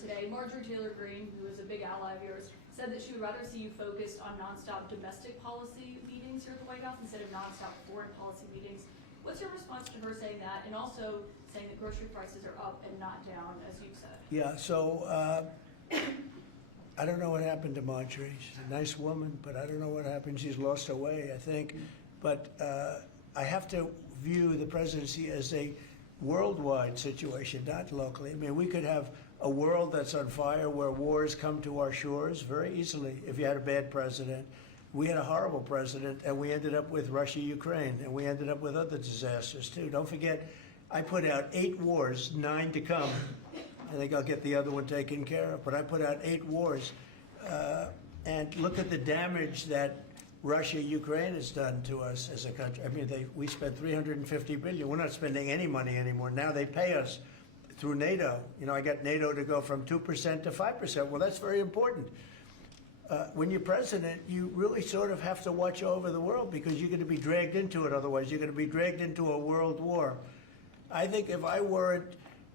today. Marjorie Taylor Greene, who is a big ally of yours, said that she would rather see you focused on nonstop domestic policy meetings here at the White House instead of nonstop foreign policy meetings. What's your response to her saying that, and also saying that grocery prices are up and not down, as you've said? Yeah, so I don't know what happened to Marjorie. She's a nice woman, but I don't know what happened. She's lost her way, I think. But I have to view the presidency as a worldwide situation, not locally. I mean, we could have a world that's on fire where wars come to our shores very easily if you had a bad president. We had a horrible president, and we ended up with Russia, Ukraine, and we ended up with other disasters, too. Don't forget, I put out 8 wars, 9 to come. I think I'll get the other one taken care of, but I put out 8 wars. And look at the damage that Russia, Ukraine has done to us as a country. I mean, we spent $350 billion. We're not spending any money anymore. Now they pay us through NATO. You know, I got NATO to go from 2% to 5%. Well, that's very important. When you're president, you really sort of have to watch over the world because you're going to be dragged into it. Otherwise, you're going to be dragged into a world war. I think if I weren't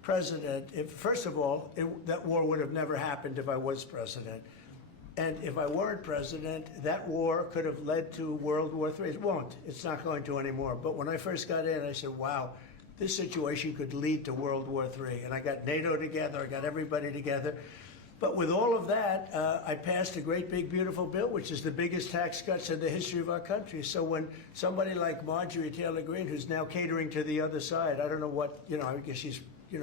president, first of all, that war would have never happened if I was president. And if I weren't president, that war could have led to World War III. It won't. It's not going to anymore. But when I first got in, I said, wow, this situation could lead to World War III. And I got NATO together. I got everybody together. But with all of that, I passed a great, big, beautiful bill, which is the biggest tax cuts in the history of our country. So when somebody like Marjorie Taylor Greene, who's now catering to the other side, I don't know what, I guess she's,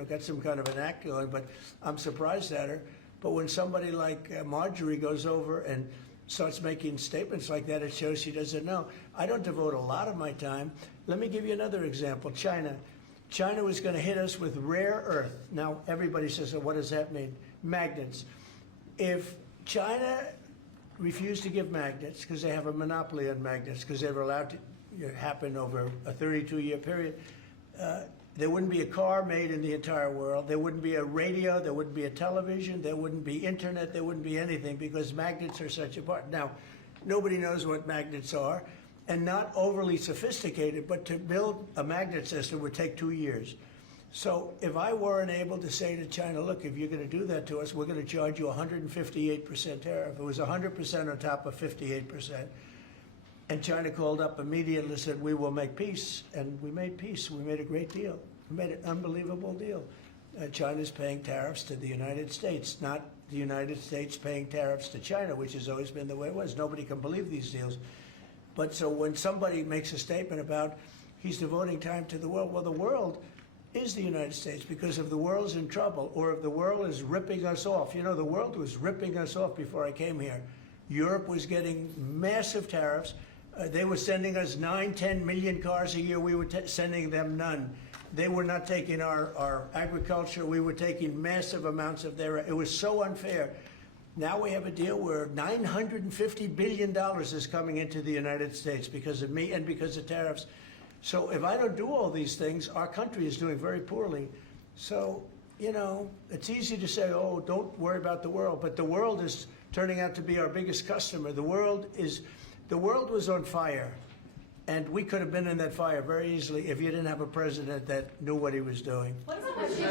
got some kind of an act going, but I'm surprised at her. But when somebody like Marjorie goes over and starts making statements like that, it shows she doesn't know. I don't devote a lot of my time. Let me give you another example. China. China was going to hit us with rare earth. Now, everybody says, oh, what does that mean? Magnets. If China refused to give magnets, because they have a monopoly on magnets, because they were allowed to happen over a 32-year period, there wouldn't be a car made in the entire world. There wouldn't be a radio. There wouldn't be a television. There wouldn't be internet. There wouldn't be anything because magnets are such a part. Now, nobody knows what magnets are, and not overly sophisticated, but to build a magnet system would take 2 years. So if I weren't able to say to China, look, if you're going to do that to us, we're going to charge you 158% tariff. It was 100% on top of 58%. And China called up immediately and said, we will make peace. And we made peace. We made a great deal. We made an unbelievable deal. China's paying tariffs to the United States, not the United States paying tariffs to China, which has always been the way it was. Nobody can believe these deals. But so when somebody makes a statement about he's devoting time to the world, well, the world is the United States, because if the world's in trouble or if the world is ripping us off, the world was ripping us off before I came here. Europe was getting massive tariffs. They were sending us 9-10 million cars a year. We were sending them none. They were not taking our agriculture. We were taking massive amounts of their. It was so unfair. Now we have a deal where $950 billion is coming into the United States because of me and because of tariffs. So if I don't do all these things, our country is doing very poorly. So, it's easy to say, oh, don't worry about the world. But the world is turning out to be our biggest customer. The world was on fire. And we could have been in that fire very easily if you didn't have a president that knew what he was doing. What about